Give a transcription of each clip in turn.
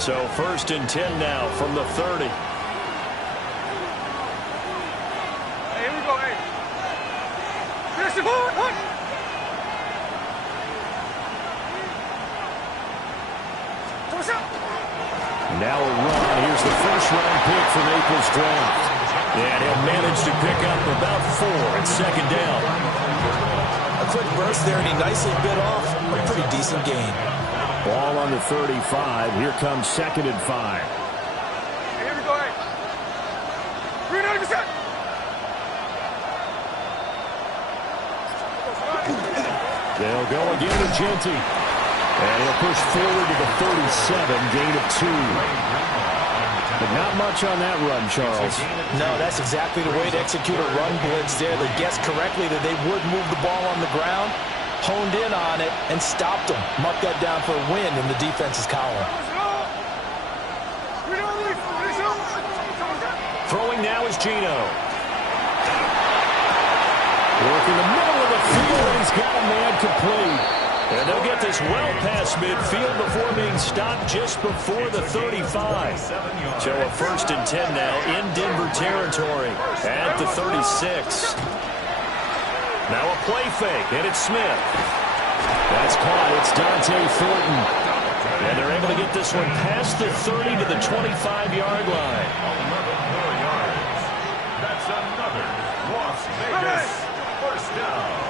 So 1st and 10 now from the 30. Hey, here we go, hey. Finish it, hold. Now a run. Here's the first-round pick from April's draft. And he'll manage to pick up about 4 at 2nd down. A quick burst there, and he nicely bit off a pretty decent gain. Ball on the 35. Here comes 2nd and 5. Hey, here we go, hey. 390%. They'll go again to Genty. And he'll push forward to the 37, gain of 2. But not much on that run, Charles. No, that's exactly the way to execute a run blitz there. They guessed correctly that they would move the ball on the ground, honed in on it, and stopped them. Marked that down for a win in the defense's column. Throwing now is Gino. Work in the middle of the field. He's got a man complete. And they'll get this well past midfield before being stopped just before the 35. So a 1st and 10 now in Denver territory at the 36. Now a play fake, and it's Smith. That's caught. It's Dante Thornton. And they're able to get this one past the 30 to the 25-yard line. That's another Las Vegas first down.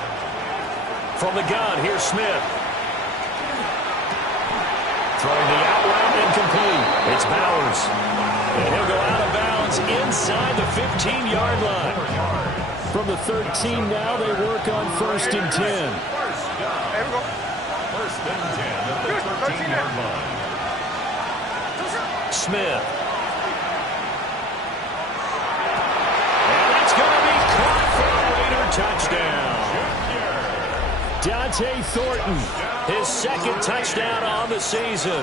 From the gun, here's Smith. Throwing the out route incomplete. It's Bowers. And he'll go out of bounds inside the 15-yard line. From the 13 now, they work on 1st and 10. First and 10 at the 13-yard line. Smith. And it's going to be caught for a Raider touchdown. Dante Thornton, his 2nd touchdown on the season.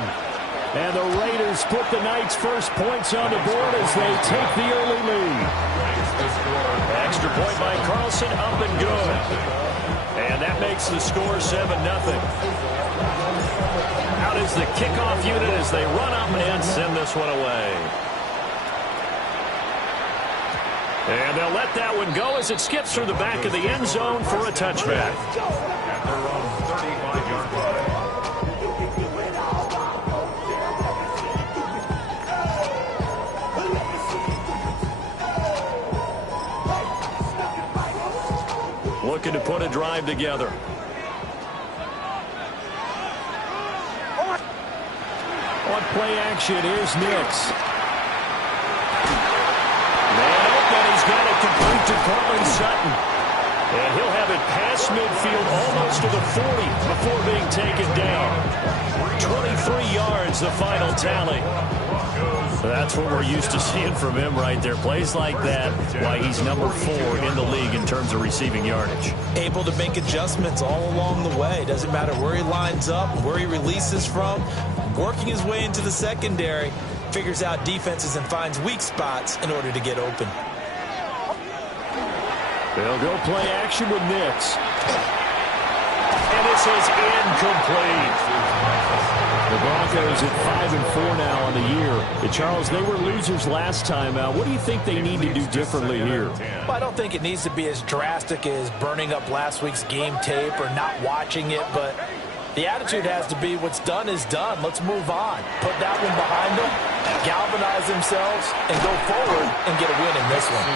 And the Raiders put the Knights' first points on the board as they take the early lead. Extra point by Carlson, up and good. And that makes the score 7-0. Out is the kickoff unit as they run up and send this one away. And they'll let that one go as it skips through the back of the end zone for a touchback. At their own 35-yard line. Looking to put a drive together. On play action, here's Nix. Man open, he's got it complete to Cortland Sutton. And he'll have it past midfield almost to the 40 before being taken down. 23 yards, the final tally. That's what we're used to seeing from him right there. Plays like that, why he's number 4 in the league in terms of receiving yardage. Able to make adjustments all along the way. Doesn't matter where he lines up, where he releases from. Working his way into the secondary, figures out defenses and finds weak spots in order to get open. They'll go play action with Nix. And this is incomplete. The Broncos at 5-4 now on the year. And Charles, they were losers last time out. What do you think they need to do differently here? Well, I don't think it needs to be as drastic as burning up last week's game tape or not watching it, but the attitude has to be what's done is done. Let's move on. Put that one behind them, galvanize themselves, and go forward and get a win in this one.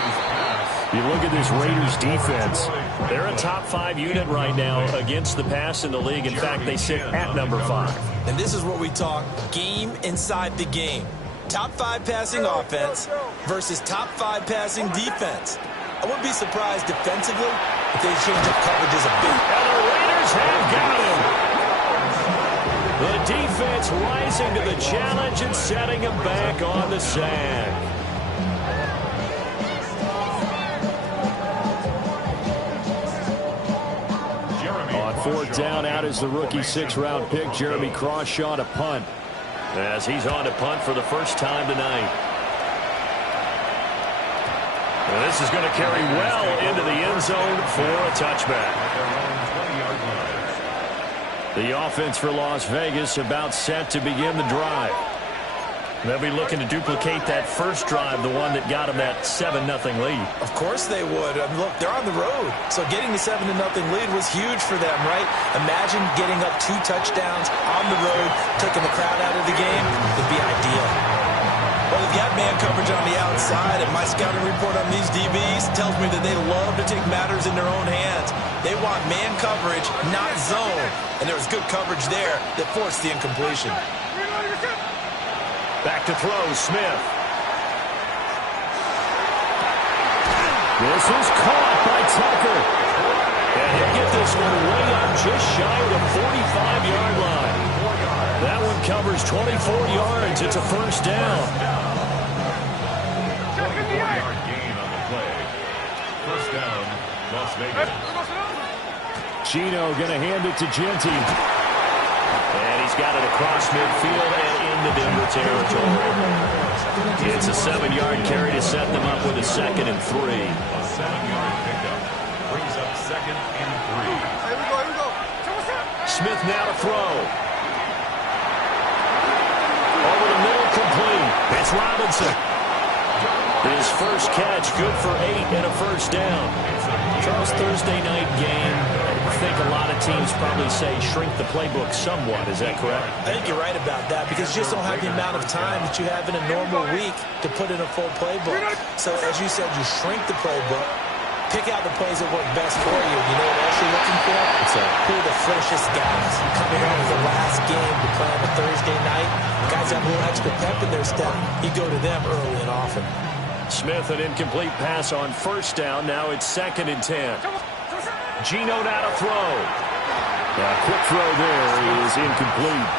You look at this Raiders defense. They're a top 5 unit right now against the pass in the league. In fact, they sit at number 5. And this is what we talk game inside the game. Top 5 passing offense versus top 5 passing defense. I wouldn't be surprised defensively if they change up coverages a bit. And the Raiders have got him. The defense rising to the challenge and setting him back on the sack. On 4th down, out is the rookie 6th-round pick, Jeremy Crawshaw, to punt. As he's on to punt for the first time tonight. And this is going to carry well into the end zone for a touchback. The offense for Las Vegas about set to begin the drive. They'll be looking to duplicate that first drive, the one that got them that 7-0 lead. Of course they would. Look, they're on the road. So getting the 7-0 lead was huge for them, right? Imagine getting up 2 touchdowns on the road, taking the crowd out of the game. Would be ideal. Well, they've got man coverage on the outside, and my scouting report on these DBs tells me that they love to take matters in their own hands. They want man coverage, not zone. And there was good coverage there that forced the incompletion. Back to throw, Smith. This is caught by Tucker. And he'll get this one way up just shy of the 45-yard line. That one covers 24 yards. It's a first down. 24-yard gain on the play. First down, Las Vegas. Gino going to hand it to Genty. And he's got it across midfield and into Denver territory. It's a 7-yard carry to set them up with a 2nd and 3. A 7-yard pickup brings up 2nd and 3. Here we go. Smith now to throw. Over the middle, complete. It's Robinson. His first catch, good for 8 and a first down. Charles, Thursday night game. I think a lot of teams probably say shrink the playbook somewhat. Is that correct? I think you're right about that because you just don't have the amount of time that you have in a normal week to put in a full playbook. So as you said, you shrink the playbook, pick out the plays that work best for you. You know what else you're looking for? Who are the freshest guys coming off the last game to play on a Thursday night? Guys have a little extra pep in their step. You go to them early and often. Smith, an incomplete pass on first down. Now it's 2nd and 10. Gino now to throw. Quick throw there is incomplete.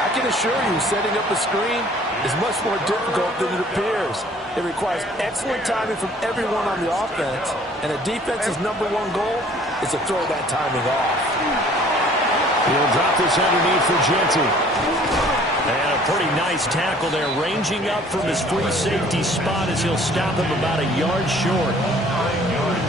I can assure you, setting up a screen is much more difficult than it appears. It requires excellent timing from everyone on the offense, and a defense's #1 goal is to throw that timing off. He'll drop this underneath for Genty. And a pretty nice tackle there, ranging up from his free safety spot as he'll stop him about a yard short.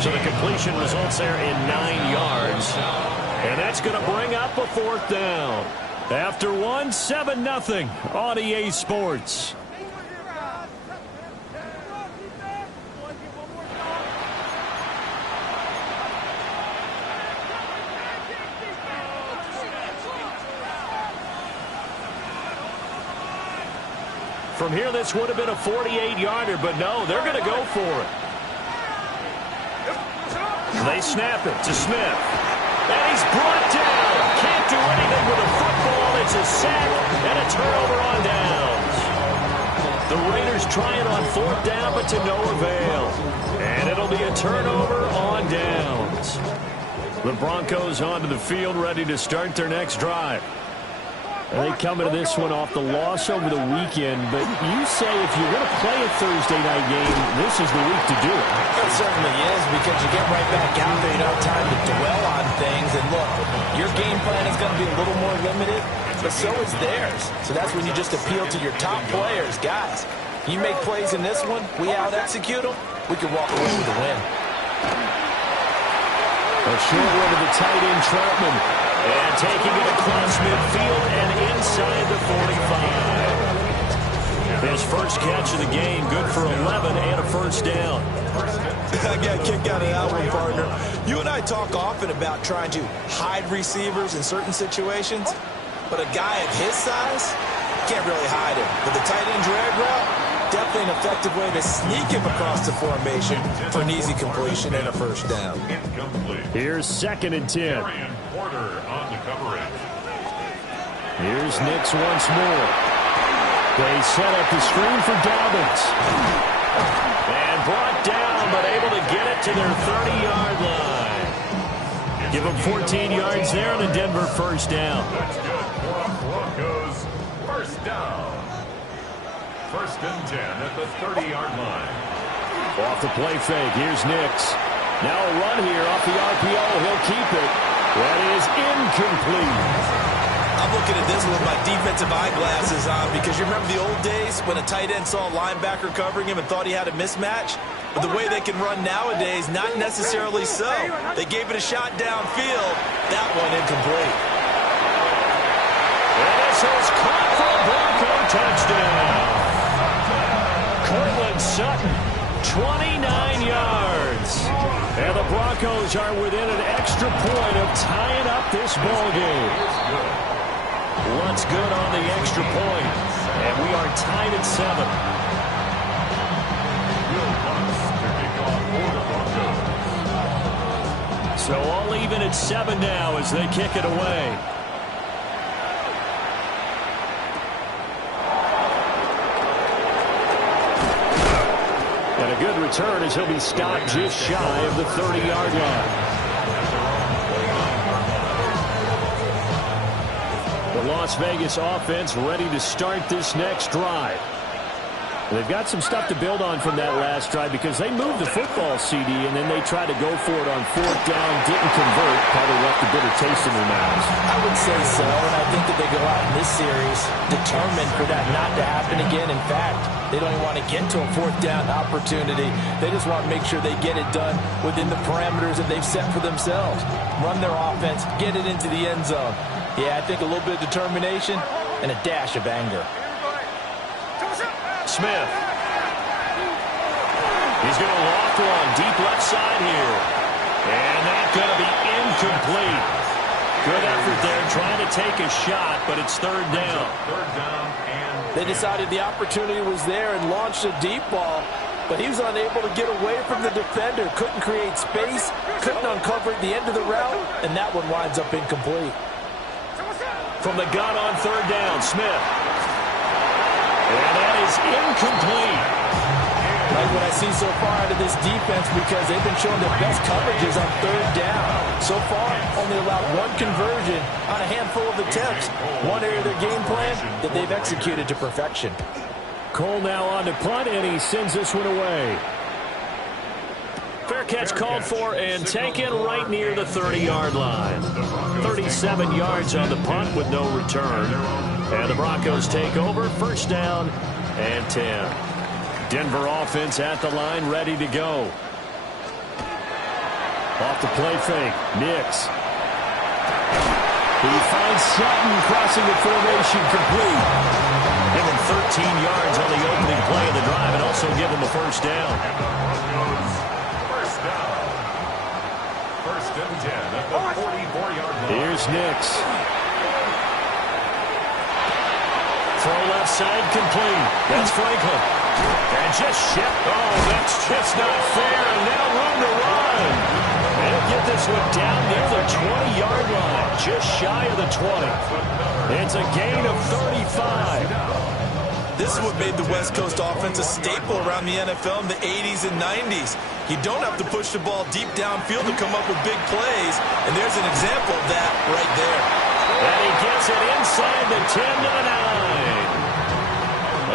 So the completion results there in 9 yards. And that's going to bring up a 4th down. After 7-0 on EA Sports. From here, this would have been a 48-yarder, but no, they're going to go for it. They snap it to Smith. And he's brought down. Can't do anything with a football. It's a sack and a turnover on downs. The Raiders try it on 4th down, but to no avail. And it'll be a turnover on downs. The Broncos onto the field, ready to start their next drive. They come into this one off the loss over the weekend, but you say if you're going to play a Thursday night game, this is the week to do it. It certainly is, because you get right back out there. You don't have time to dwell on things. And look, your game plan is going to be a little more limited, but so is theirs. So that's when you just appeal to your top players. Guys, you make plays in this one, we out-execute them, we can walk away with a win. A short one to the tight end, Troutman. And taking it across midfield and inside the 45. His first catch of the game, good for 11 and a first down. I got a kick out of that one, partner. You and I talk often about trying to hide receivers in certain situations, but a guy of his size can't really hide him. But the tight end drag route, definitely an effective way to sneak him across the formation for an easy completion and a first down. Incomplete. Here's 2nd and 10. Porter on the coverage. Here's Nix once more. They set up the screen for Dobbins. And brought down, but able to get it to their 30-yard line. Give them 14 yards there on the Denver first down. That's good for Broncos. First down. 1st and 10 at the 30-yard line. Off the play fake, here's Nix. Now a run here off the RPO. He'll keep it. That is incomplete. I'm looking at this with my defensive eyeglasses on because you remember the old days when a tight end saw a linebacker covering him and thought he had a mismatch? But the way they can run nowadays, not necessarily so. They gave it a shot downfield. That one incomplete. And this is caught for a Bronco touchdown. Cortland Sutton, 29 yards. And the Broncos are within an extra point of tying up this ball game. What's good on the extra point? And we are tied at 7. So all even at 7 now as they kick it away. And a good return as he'll be stopped just shy of the 30-yard line. The Las Vegas offense ready to start this next drive. They've got some stuff to build on from that last drive because they moved the football, CD, and then they tried to go for it on 4th down, didn't convert, probably left a bitter taste in their mouths. I would say so, and I think that they go out in this series determined for that not to happen again. In fact, they don't even want to get to a 4th down opportunity. They just want to make sure they get it done within the parameters that they've set for themselves. Run their offense, get it into the end zone. Yeah, I think a little bit of determination and a dash of anger. Smith. He's going to loft one deep left side here. And that's going to be incomplete. Good effort there trying to take a shot, but it's 3rd down. They decided the opportunity was there and launched a deep ball, but he was unable to get away from the defender. Couldn't create space, couldn't uncover the end of the route, and that one winds up incomplete. From the gun on 3rd down, Smith. And that is incomplete. Like what I see so far out of this defense because they've been showing their best coverages on 3rd down. So far, only allowed 1 conversion on a handful of attempts. One area of their game plan that they've executed to perfection. Cole now on to punt, and he sends this one away. Fair catch called for and taken right near the 30-yard line. 37 yards on the punt with no return. And the Broncos take over, 1st down and 10. Denver offense at the line, ready to go. Off the play fake, Nix. He finds Sutton crossing the formation complete. Give him 13 yards on the opening play of the drive and also give him a 1st down. First and 10 at the 44-yard line. Here's Nix. Throw left side complete. That's Franklin. And just shift. Oh, that's just not fair. And now room to run. And he'll get this one down near the 20-yard line. Just shy of the 20. It's a gain of 35. This is what made the West Coast offense a staple around the NFL in the 80s and 90s. You don't have to push the ball deep downfield to come up with big plays. And there's an example of that right there. And he gets it inside the 10 to the 9.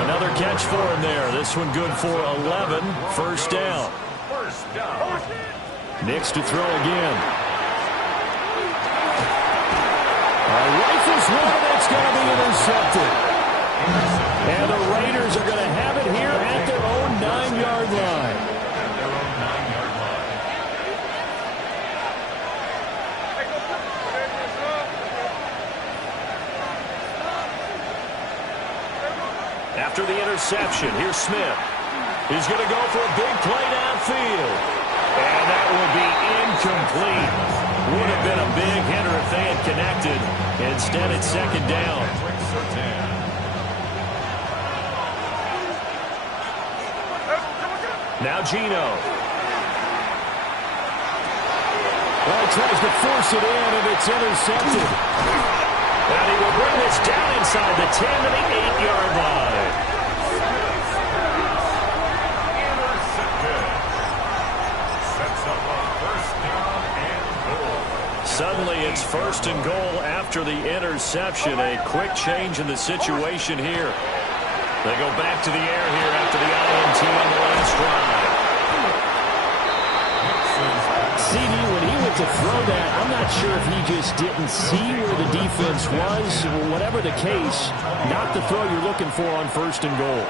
Another catch for him there. This one good for 11. 1st down. Nix to throw again. Rifles one, that's going to be intercepted. And the Raiders are going to have it here at their own 9-yard line. After the interception, here's Smith. He's going to go for a big play downfield. And that will be incomplete. Would have been a big hitter if they had connected. Instead, it's 2nd down. Now Gino. Well, he tries to force it in, and it's intercepted. And he will bring this down inside the 10 to the 8-yard line. Suddenly it's 1st and goal after the interception. A quick change in the situation here. They go back to the air here after the INT on the last drive. CD, when he went to throw that, I'm not sure if he just didn't see where the defense was. Whatever the case, not the throw you're looking for on 1st and goal.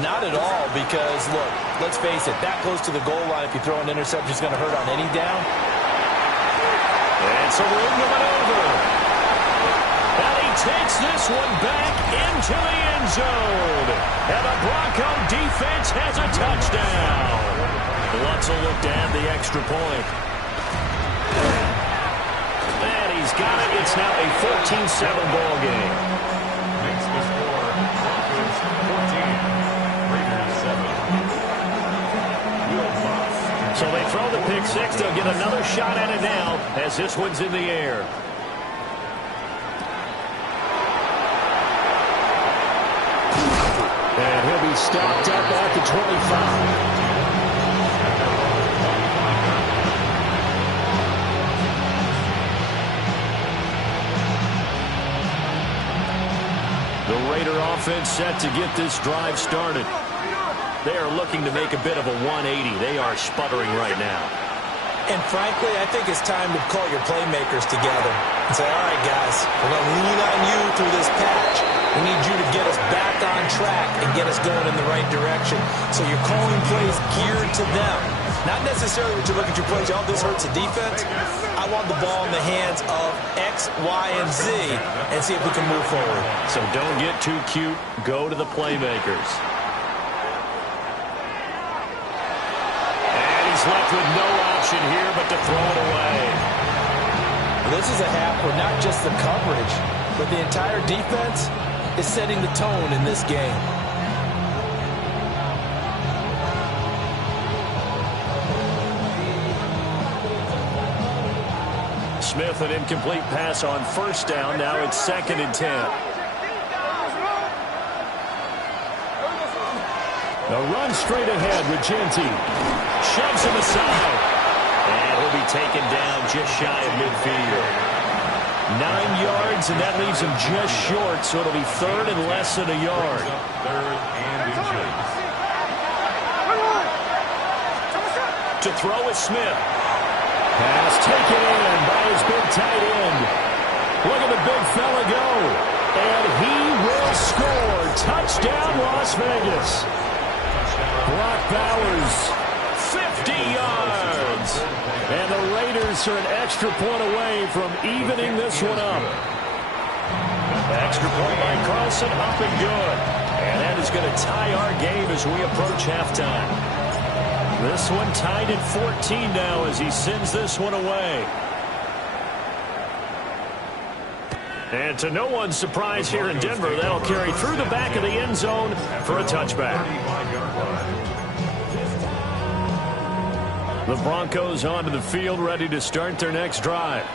Not at all because, look, let's face it, that close to the goal line, if you throw an interception, is going to hurt on any down. And so room to maneuver. And he takes this one back into the end zone. And the Bronco defense has a touchdown. Lutz will look to add the extra point. And he's got it. It's now a 14-7 ball game. Makes the score Broncos 14, Raiders 7. So they throw the pick six. They'll get another shot at it now as this one's in the air. And he'll be stopped up at the 25. The Raider offense set to get this drive started. They are looking to make a bit of a 180. They are sputtering right now. And frankly, I think it's time to call your playmakers together and say, all right, guys, we're going to lean on you through this patch. We need you to get us back on track and get us going in the right direction. So you're calling plays geared to them. Not necessarily what you look at your plays, oh, this hurts the defense. I want the ball in the hands of X, Y, and Z and see if we can move forward. So don't get too cute. Go to the playmakers. And he's left with no option here but to throw it away. This is a half where not just the coverage, but the entire defense is setting the tone in this game. Smith, an incomplete pass on first down. Now it's 2nd and 10. A run straight ahead with Genty. Shoves him aside. And he'll be taken down just shy of midfield. 9 yards, and that leaves him just short, so it'll be 3rd and less than a yard. 3rd and inches. To throw is Smith. Pass taken in by his big tight end. Look at the big fella go. And he will score. Touchdown, Las Vegas. Brock Bowers, 50 yards. And the Raiders are an extra point away from evening this one up. Extra point by Carlson, up and good. And that is going to tie our game as we approach halftime. This one tied at 14 now as he sends this one away. And to no one's surprise here in Denver, that'll carry through the back of the end zone for a touchback. The Broncos onto the field, ready to start their next drive.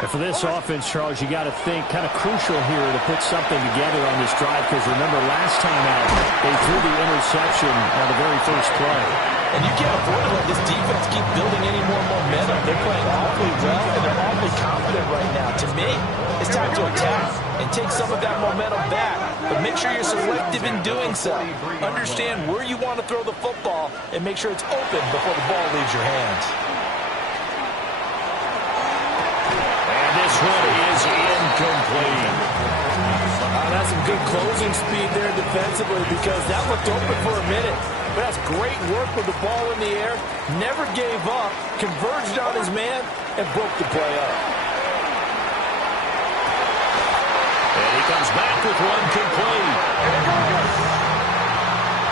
And for this offense, Charles, you got to think kind of crucial here to put something together on this drive, because remember last time out, they threw the interception on the very first play. And you can't afford to let this defense keep building any more momentum. They're playing awfully well, and they're awfully confident right now. To me, it's time to attack and take some of that momentum back. But make sure you're selective in doing so. Understand where you want to throw the football and make sure it's open before the ball leaves your hands. And this one is incomplete. That's some good closing speed there defensively, because that looked open for a minute. But that's great work with the ball in the air. Never gave up, converged on his man, and broke the play up. And he comes back with one complete.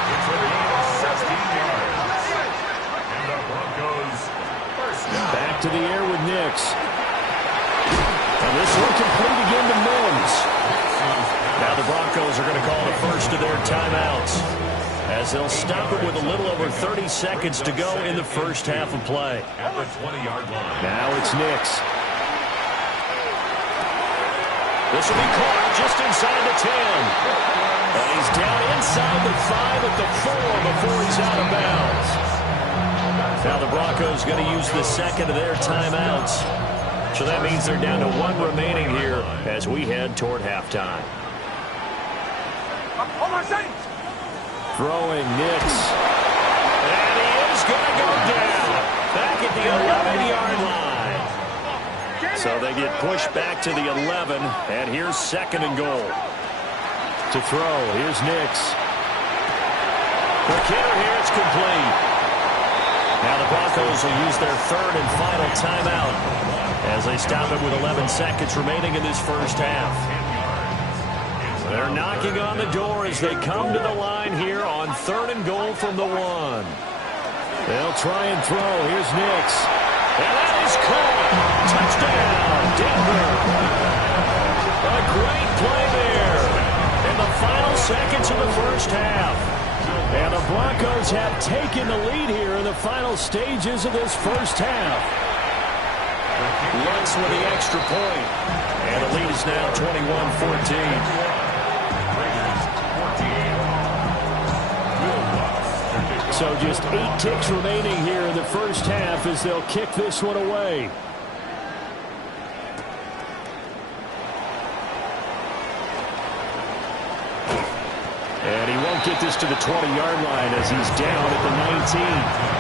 It's a gain of 16 yards. And the Broncos first down. Back to the air with Nix. And this one complete again to Mims. Now the Broncos are going to call the first of their timeouts, as they'll stop it with a little over 30 seconds to go in the first half of play. At the 20-yard line. Now it's Nix. This will be caught just inside the 10. And he's down inside the 5 at the 4 before he's out of bounds. Now the Broncos going to use the second of their timeouts. So that means they're down to one remaining here as we head toward halftime. Throwing Nix. And he is going to go down. Back at the 11-yard line. So they get pushed back to the 11. And here's 2nd and goal. To throw, here's Nix. The kicker here, it's complete. Now the Broncos will use their 3rd and final timeout as they stop it with 11 seconds remaining in this first half. They're knocking on the door as they come to the line here on 3rd and goal from the 1. They'll try and throw. Here's Nix. And that is caught. Touchdown, Denver. A great play there in the final seconds of the first half. And the Broncos have taken the lead here in the final stages of this first half. Lutz with the extra point. And the lead is now 21-14. So just 8 ticks remaining here in the first half as they'll kick this one away. And he won't get this to the 20-yard line as he's down at the 19.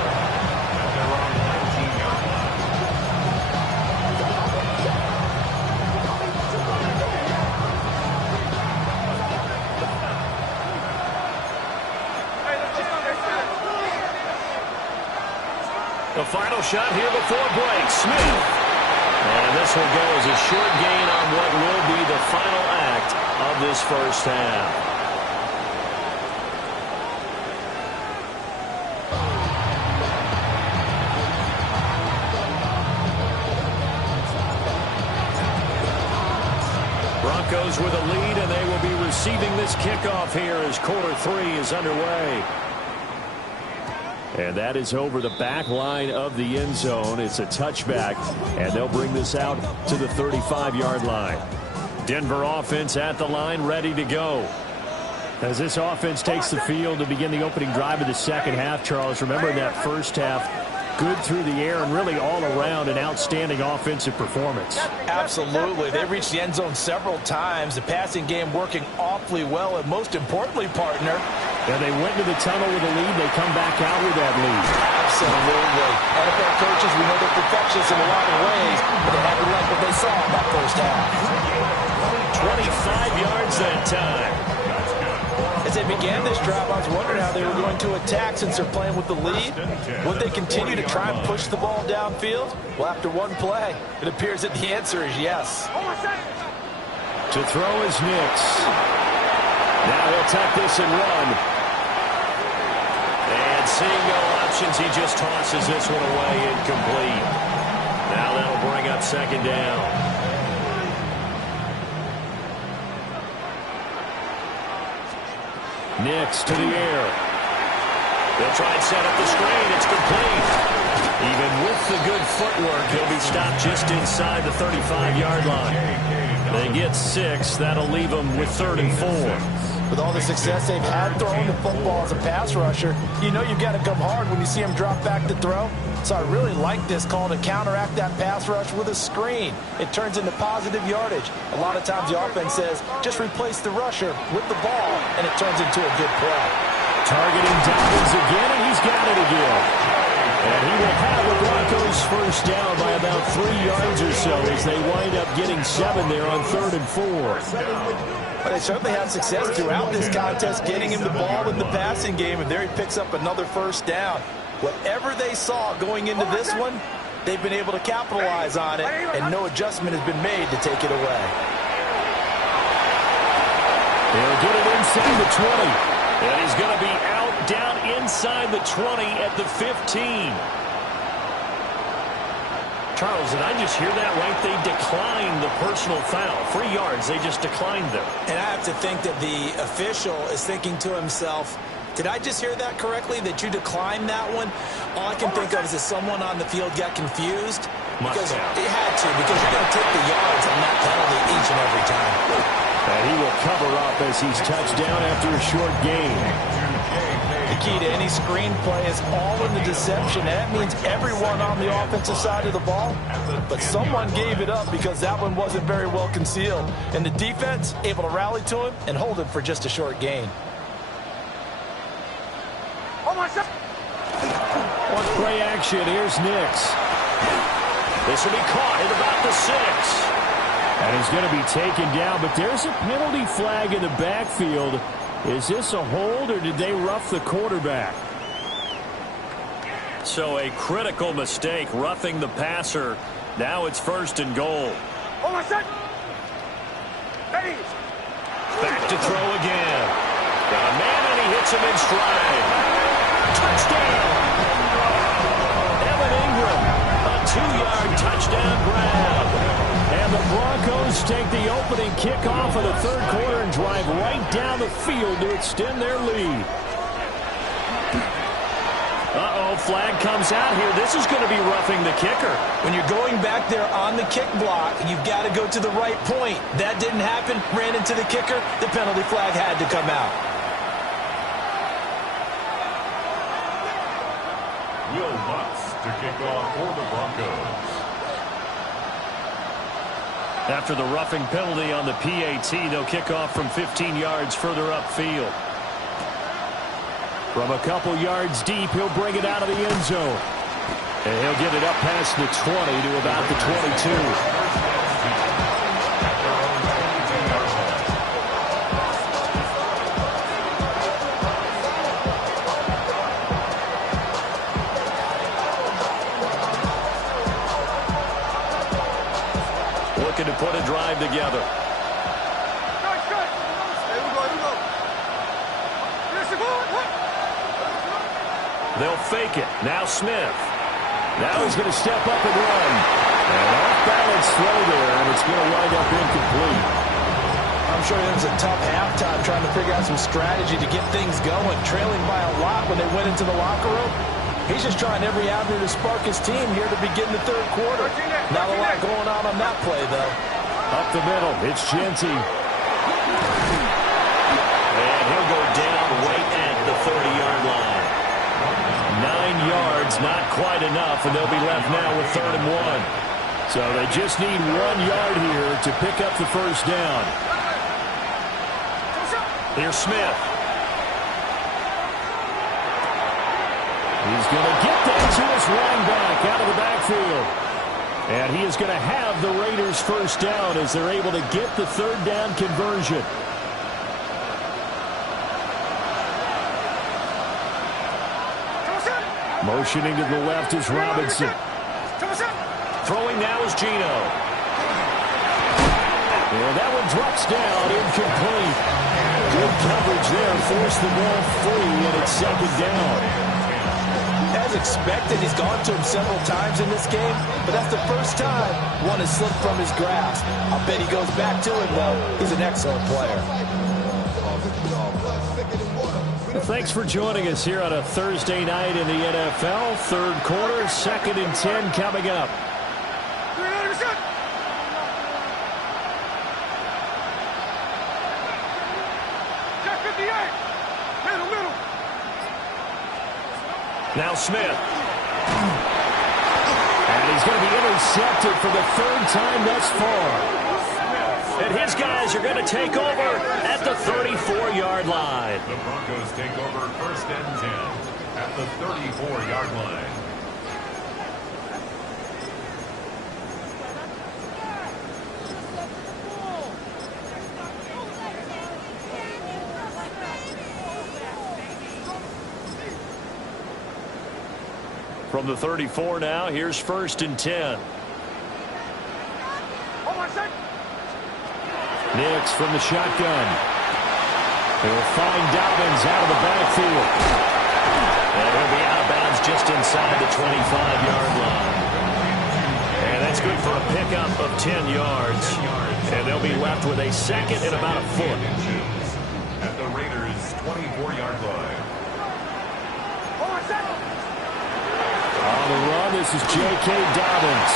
The final shot here before break. Smith. And this will go as a short gain on what will be the final act of this first half. Broncos with a lead, and they will be receiving this kickoff here as quarter 3 is underway. And that is over the back line of the end zone. It's a touchback, and they'll bring this out to the 35-yard line. Denver offense at the line, ready to go. As this offense takes the field to begin the opening drive of the second half, Charles, remember in that first half, good through the air and really all around an outstanding offensive performance. Absolutely. They reached the end zone several times. The passing game working awfully well, and most importantly, partner, and they went to the tunnel with a lead. They come back out with that lead. Absolutely. NFL coaches, we know they're perfectionists in a lot of ways, but they had to like what they saw in that first half. 25 yards that time. As they began this drive, I was wondering how they were going to attack since they're playing with the lead. Would they continue to try and push the ball downfield? Well, after one play, it appears that the answer is yes. To throw is Nix. Now he'll tuck this and run. And seeing no options, he just tosses this one away incomplete. Now that'll bring up second down. Nix to the air. They'll try and set up the screen. It's complete. Even with the good footwork, he'll be stopped just inside the 35-yard line. They get 6. That'll leave them with 3rd and 4. With all the success they've had throwing the football as a pass rusher, you know you've got to come hard when you see him drop back to throw. So I really like this call to counteract that pass rush with a screen. It turns into positive yardage. A lot of times the offense says, just replace the rusher with the ball, and it turns into a good play. Targeting Dobbins again, and he's got it again. And he will have the Broncos first down by about 3 yards or so as they wind up getting 7 there on 3rd and 4. But they certainly had success throughout this contest, getting him the ball in the passing game, and there he picks up another first down. Whatever they saw going into this one, they've been able to capitalize on it, and no adjustment has been made to take it away. They'll get it inside the 20. And he's going to be out down inside the 20 at the 15. Charles, did I just hear that right? They declined the personal foul. 3 yards, they just declined them. And I have to think that the official is thinking to himself, did I just hear that correctly, that you declined that one? All I can think of is that someone on the field got confused. Because it had to, because you're going to take the yards on that penalty each and every time. And he will cover up as he's touched down after a short gain. The key to any screen play is all in the deception. That means everyone on the offensive side of the ball. But someone gave it up because that one wasn't very well concealed. And the defense able to rally to him and hold him for just a short gain. On play action, here's Nix. This will be caught at about the 6. And he's going to be taken down, but there's a penalty flag in the backfield. Is this a hold, or did they rough the quarterback? So a critical mistake, roughing the passer. Now it's 1st and goal. Hold on a sec. Hey. Back to throw again. Got a man, and he hits him in stride. Touchdown! Evan Ingram, a 2-yard touchdown grab. And the Broncos take the opening kickoff of the third quarter and drive right down the field to extend their lead. Uh-oh, flag comes out here. This is going to be roughing the kicker. When you're going back there on the kick block, you've got to go to the right point. That didn't happen. Ran into the kicker. The penalty flag had to come out. Will Lutz to kick off for the Broncos. After the roughing penalty on the PAT, they'll kick off from 15 yards further upfield. From a couple yards deep, he'll bring it out of the end zone. And he'll get it up past the 20 to about the 22. Looking to put a drive together. They'll fake it. Now Smith. Now he's going to step up and run. And off-balance throw there, and it's going to wind up incomplete. I'm sure it was a tough halftime trying to figure out some strategy to get things going. Trailing by a lot when they went into the locker room. He's just trying every avenue to spark his team here to begin the third quarter. Not a lot going on that play, though. Up the middle, it's Genty. And he'll go down right at the 30-yard line. 9 yards, not quite enough, and they'll be left now with 3rd and 1. So they just need 1 yard here to pick up the first down. Here's Smith. He's going to get that to his running back out of the backfield. And he is going to have the Raiders first down as they're able to get the 3rd down conversion. Motioning to the left is Robinson. Throwing now is Gino. And that one drops down, incomplete. Good coverage there, forced the ball free, and it's 2nd down. As expected, he's gone to him several times in this game, but that's the first time one has slipped from his grasp. I'll bet he goes back to him, though. He's an excellent player. Thanks for joining us here on a Thursday night in the NFL. Third quarter, 2nd and 10 coming up. Now Smith. And he's going to be intercepted for the 3rd time thus far. And his guys are going to take over at the 34-yard line. The Broncos take over 1st and 10 at the 34-yard line. From the 34 now, here's 1st and 10. Nix from the shotgun. He'll find Dobbins out of the backfield. And he'll be out of bounds just inside the 25-yard line. And that's good for a pickup of 10 yards. And they'll be left with a 2nd and about a foot. At the Raiders' 24-yard line. On the run, this is J.K. Dobbins.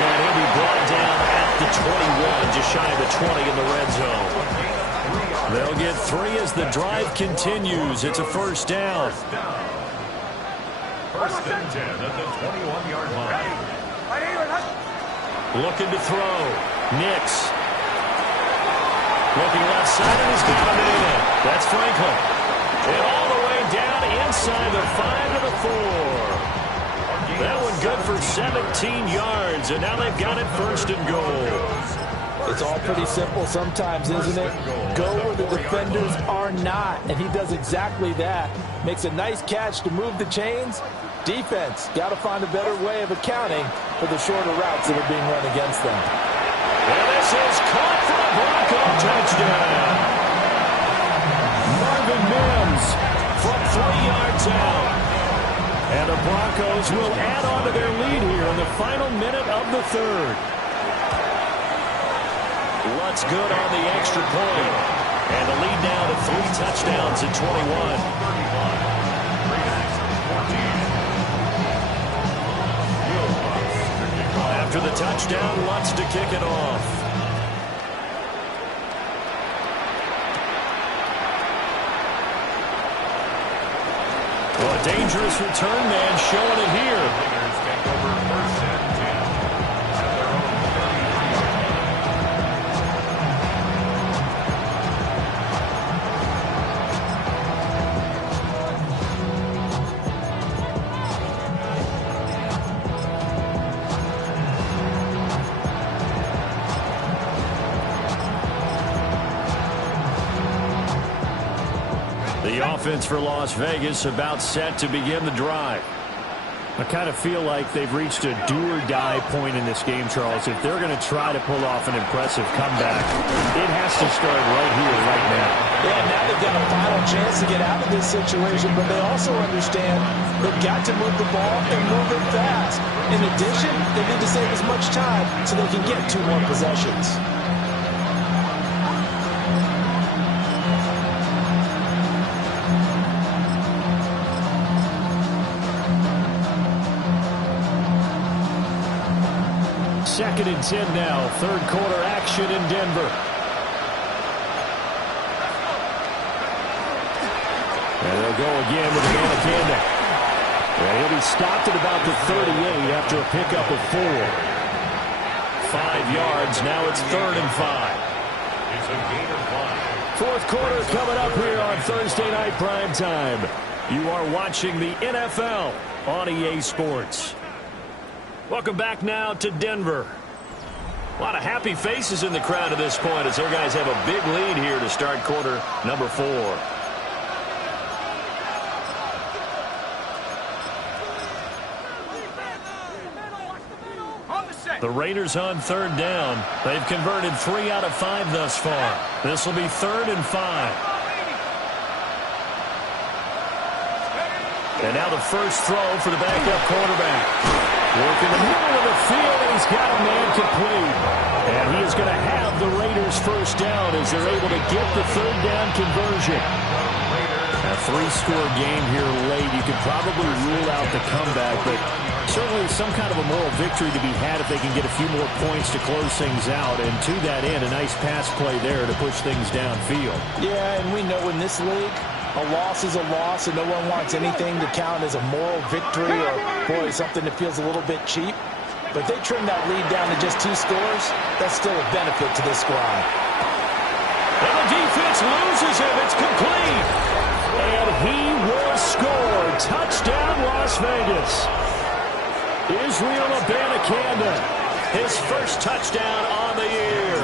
And he'll be brought down at the 21, just shy of the 20 in the red zone. They'll get 3 as the drive continues. It's a 1st down. 1st and 10 at the 21-yard line. Looking to throw. Nix. Looking left side, and he's got a man. That's Franklin. And all the way down inside the 5 to the 4. That one good for 17 yards, and now they've got it 1st and goal. It's all pretty simple sometimes, isn't it? Go where the defenders are not, and he does exactly that. Makes a nice catch to move the chains. Defense got to find a better way of accounting for the shorter routes that are being run against them. And this is caught for a Bronco touchdown. Broncos will add on to their lead here in the final minute of the third. What's good on the extra point. And the lead now to 3 touchdowns at 21. After the touchdown, Lutz to kick it off. A dangerous return man showing it here. Offense for Las Vegas about set to begin the drive. I kind of feel like they've reached a do-or-die point in this game, Charles. If they're going to try to pull off an impressive comeback, it has to start right here, right now. Yeah, now they've got a final chance to get out of this situation, but they also understand they've got to move the ball and move it fast. In addition, they need to save as much time so they can get 2 more possessions. Second and 10 now. Third quarter action in Denver. And they'll go again with Manakanda. And he'll be stopped at about the 38 after a pickup of 4. 5 yards. Now it's 3rd and 5. Fourth quarter coming up here on Thursday Night Prime Time. You are watching the NFL on EA Sports. Welcome back now to Denver. A lot of happy faces in the crowd at this point as their guys have a big lead here to start quarter number 4. The Raiders on 3rd down. They've converted 3 out of 5 thus far. This will be 3rd and 5. And now the first throw for the backup quarterback. Working the middle of the field, and he's got a man complete. And he is going to have the Raiders first down as they're able to get the 3rd down conversion. A 3-score game here late. You could probably rule out the comeback, but certainly some kind of a moral victory to be had if they can get a few more points to close things out. And to that end, a nice pass play there to push things downfield. Yeah, and we know in this league, a loss is a loss, and no one wants anything to count as a moral victory or, boy, something that feels a little bit cheap. But they trim that lead down to just 2 scores. That's still a benefit to this squad. And the defense loses him. It's complete. And he will score. Touchdown, Las Vegas. Israel Abanikanda, his first touchdown on the year.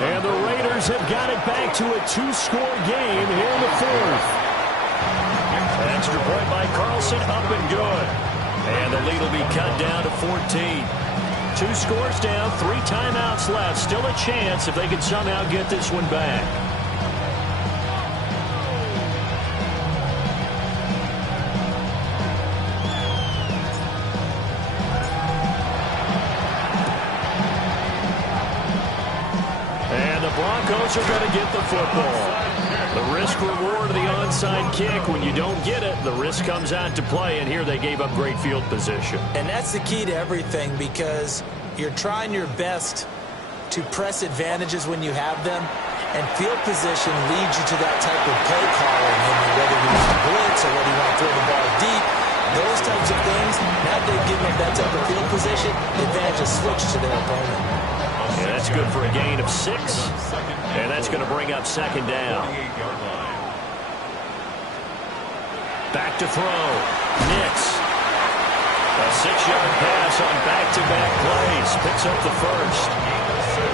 And the Raiders have got it back to a 2-score game here in the 4th. Extra point by Carlson, up and good. And the lead will be cut down to 14. 2 scores down, 3 timeouts left. Still a chance if they can somehow get this one back. Broncos are going to get the football. The risk-reward of the onside kick. When you don't get it, the risk comes out to play, and here they gave up great field position. And that's the key to everything, because you're trying your best to press advantages when you have them, and field position leads you to that type of play calling. Whether you want to blitz or whether you want to throw the ball deep, those types of things, now they've given up that type of field position, the advantage is switched to their opponent. And that's good for a gain of 6. And that's going to bring up 2nd down. Back to throw. Nix. A 6-yard pass on back-to-back plays. Picks up the first.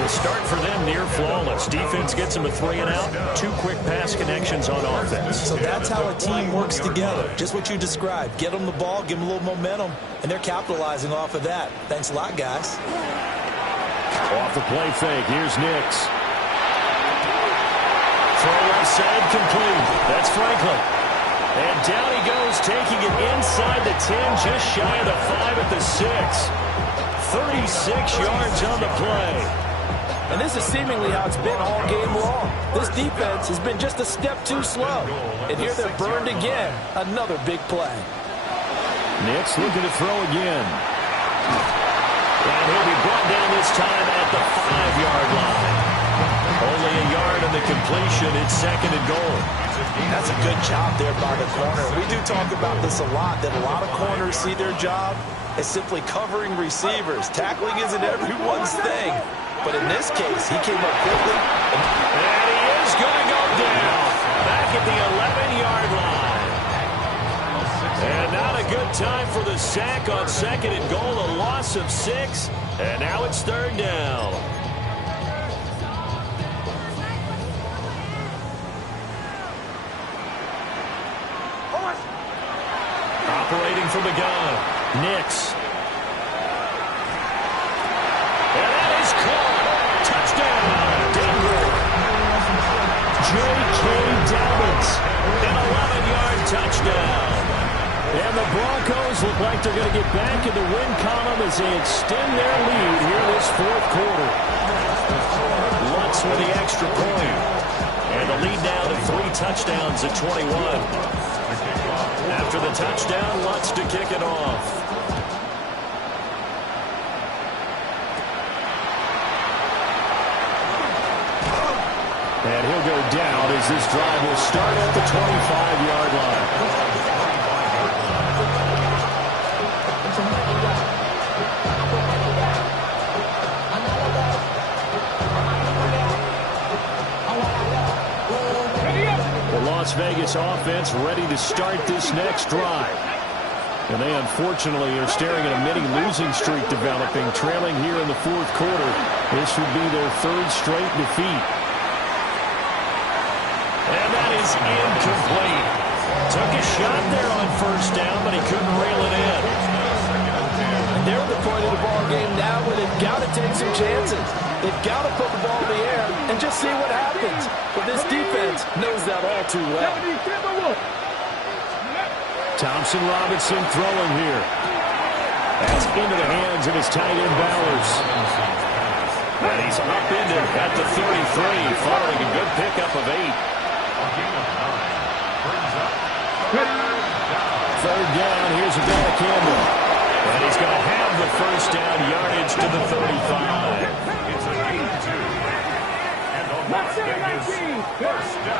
The start for them near flawless. Defense gets them a 3-and-out. 2 quick pass connections on offense. So that's how a team works together. Just what you described. Get them the ball, give them a little momentum, and they're capitalizing off of that. Thanks a lot, guys. Off the play fake. Here's Nix. Throw left side complete. That's Franklin. And down he goes, taking it inside the 10, just shy of the 5 at the 6. 36 yards on the play. And this is seemingly how it's been all game long. This defense has been just a step too slow. And here they're burned again. Another big play. Nix looking to throw again. And he'll be brought down this time at the 5-yard line. Only a yard on the completion. It's 2nd and goal. That's a good job there by the corner. We do talk about this a lot, that a lot of corners see their job as simply covering receivers. Tackling isn't everyone's thing. But in this case, he came up quickly. And he is going to go down. Back at the 11-yard line. And not a good time for the sack on 2nd and goal. A loss of 6. And now it's 3rd down. Operating from the gun, Nix. And that is caught. Touchdown, Denver. J.K. Dobbins. An 11-yard touchdown. And the Broncos look like they're going to get back in the win column as they extend their lead here this 4th quarter. Lutz with the extra point. And the lead now to 3 touchdowns at 21. After the touchdown, Lutz to kick it off. And he'll go down as this drive will start at the 25-yard line. Las Vegas offense ready to start this next drive. And they unfortunately are staring at a mini losing streak developing, trailing here in the 4th quarter. This would be their 3rd straight defeat. And that is incomplete. Took a shot there on 1st down, but he couldn't reel it in. And they're at the point of the ball game now where they've got to take some chances. They've got to put the ball in the air and just see what happens. But this defense knows that all too well. Thompson Robinson throwing here. That's into the hands of his tight end Bowers. And he's upended at the 33, following a good pickup of 8. 3rd down, here's a Van Campbell. And he's going to have the 1st down, yardage to the 35.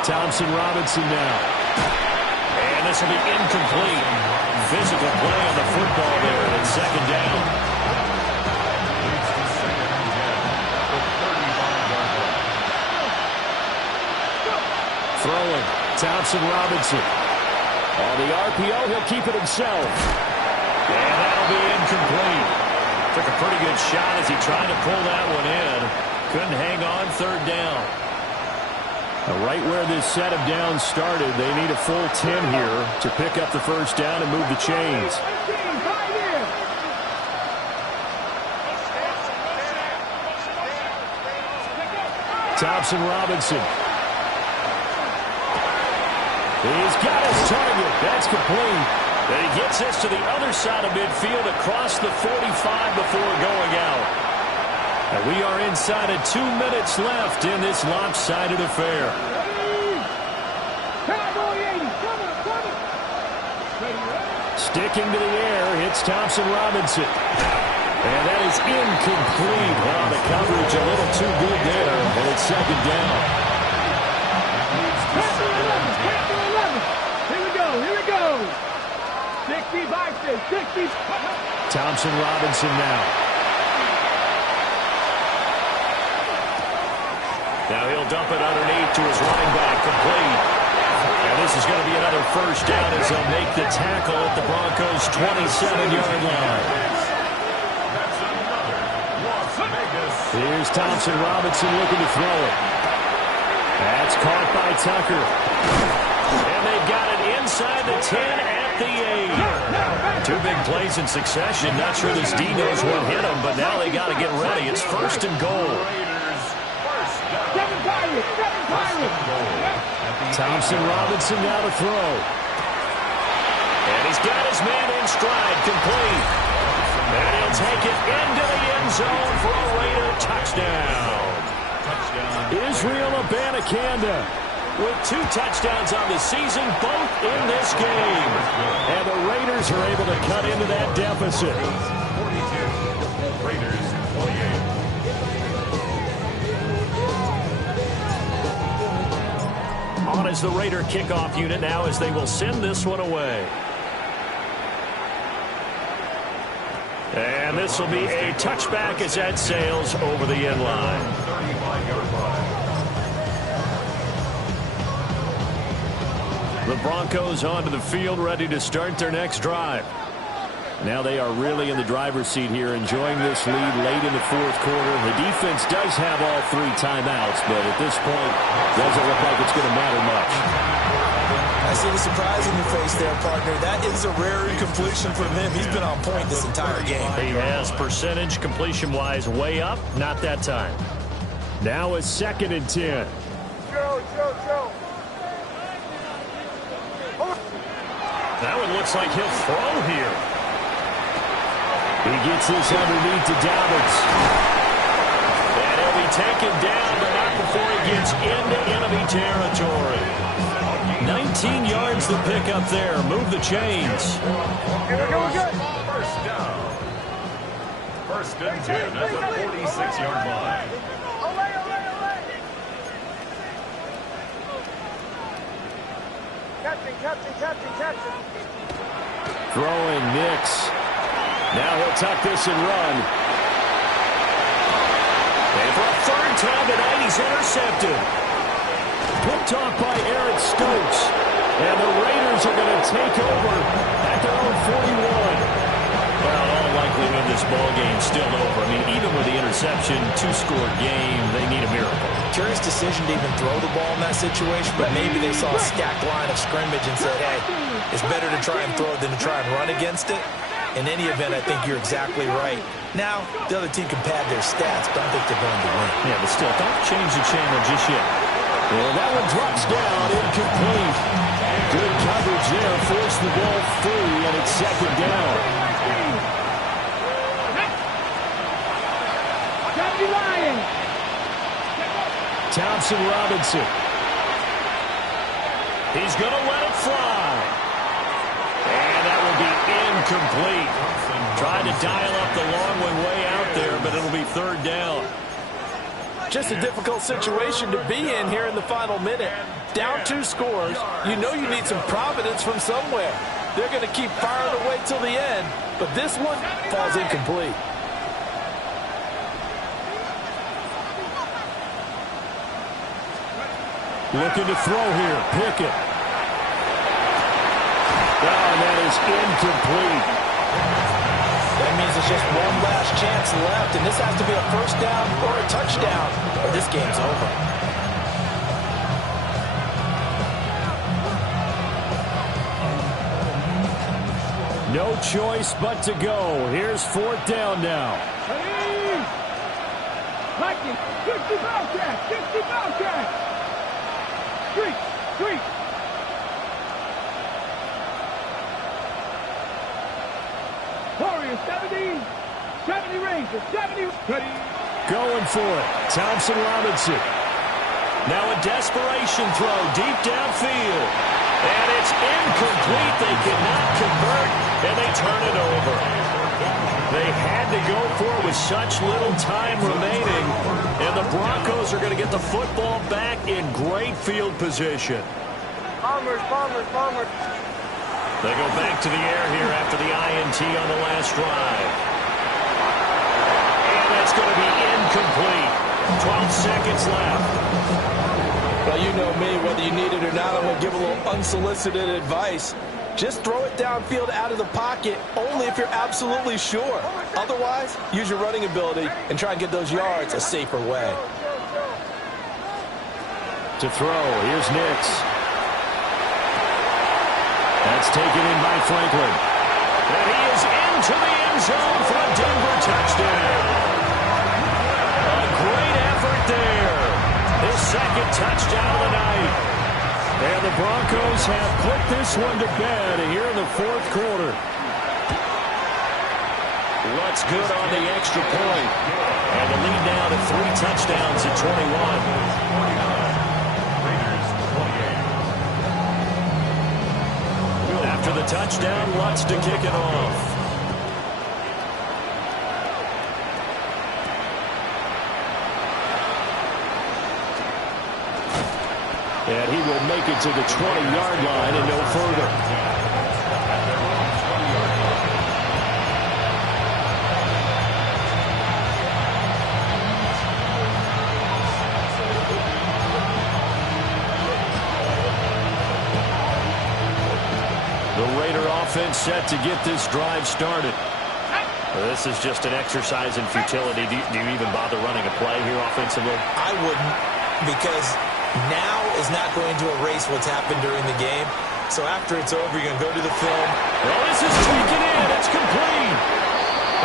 Thompson Robinson now. And this will be incomplete. Physical play on the football there, and it's 2nd down. Throwing, Thompson Robinson. On the RPO, he'll keep it himself. And that'll be incomplete. Took a pretty good shot as he tried to pull that one in. Couldn't hang on 3rd down. Right where this set of downs started, they need a full 10 here to pick up the 1st down and move the chains. Thompson Robinson. He's got his target. That's complete. And he gets this to the other side of midfield across the 45 before going out. And we are inside of 2 minutes left in this lopsided affair. Sticking to the air, it's Thompson Robinson. And that is incomplete. Wow, the coverage a little too good there, and it's 2nd down. Here we go. 60 by 60. Thompson Robinson now. Now he'll dump it underneath to his running back, complete. And this is going to be another 1st down as they'll make the tackle at the Broncos' 27-yard line. Here's Thompson Robinson looking to throw it. That's caught by Tucker. And they've got it inside the 10 at the 8. 2 big plays in succession. Not sure this D knows what hit him, but now they got to get ready. It's 1st and goal. Thompson Robinson now to throw. got his man in stride, complete. And he'll take it into the end zone for a Raider touchdown. Israel Abanikanda With 2 touchdowns on the season, both in this game. And the Raiders are able to cut into that deficit. 42. Raiders 28. On as the Raider kickoff unit now as they will send this one away. And this will be a touchback as that sails over the end line. 35-yard line. The Broncos onto the field, ready to start their next drive. Now they are really in the driver's seat here, enjoying this lead late in the fourth quarter. The defense does have all 3 timeouts, but at this point, doesn't look like it's going to matter much. I see the surprise in your face there, partner. That is a rare incompletion from him. He's been on point this entire game. He has percentage completion-wise way up, not that time. Now a 2nd and 10. Joe. That one looks like he'll throw here. He gets this underneath to Dobbins. And he'll be taken down, but not before he gets into enemy territory. 19 yards to pick up there. Move the chains. Here we go, we're good. First down. 1st and 10 at the 46-yard line. Olay. Captain. Throwing Nix. Now he'll tuck this and run. And for a 3rd time tonight, he's intercepted. Picked off by Eric Stokes. And the Raiders are going to take over at their own 41. Well, all likelihood this ball game's still over. I mean, even with the interception, 2-score game, they need a miracle. Curious decision to even throw the ball in that situation, but maybe they saw a stacked line of scrimmage and said, hey, it's better to try and throw it than to try and run against it. In any event, I think you're exactly right. Now, the other team can pad their stats, but I don't think they're going to win. Yeah, but still, don't change the channel just yet. Well, that one drops down, incomplete. Good coverage there, forced the ball free, and it's 2nd down. Thompson Robinson. He's going to let it fly. And that will be incomplete. Tried to dial up the long one way out there, but it'll be 3rd down. Just a difficult situation to be in here in the final minute. Down 2 scores. You know you need some providence from somewhere. They're going to keep firing away till the end, but this one falls incomplete. Looking to throw here. Pickett. Oh, and that is incomplete. That means it's just one last chance left, and this has to be a 1st down or a touchdown, or this game's over. No choice but to go. Here's 4th down now. Mikey, 60 Bobcat. Street. Warriors, 70 Rangers, 70. Ready. Going for it. Thompson Robinson. Now a desperation throw deep downfield. And it's incomplete. They cannot convert, and they turn it over. They had to go for it with such little time remaining. And the Broncos are going to get the football back in great field position. Bombers. They go back to the air here after the INT on the last drive. And that's going to be incomplete. 12 seconds left. Well, you know me, whether you need it or not, I'm going to give a little unsolicited advice. Just throw it downfield out of the pocket, only if you're absolutely sure. Otherwise, use your running ability and try and get those yards a safer way. To throw, here's Nix. That's taken in by Franklin. And he is into the end zone for a Denver touchdown. A great effort there. His 2nd touchdown of the night. And the Broncos have put this one to bed here in the fourth quarter. What's good on the extra point. And the lead now to 3 touchdowns at 21. After the touchdown, Lutz to kick it off. And he will make it to the 20-yard line and no further. The Raider offense set to get this drive started. This is just an exercise in futility. Do you even bother running a play here offensively? I wouldn't, because now is not going to erase what's happened during the game. So after it's over, you're going to go to the film. Well, this is tweaking in. It's complete.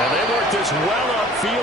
And they work this well upfield.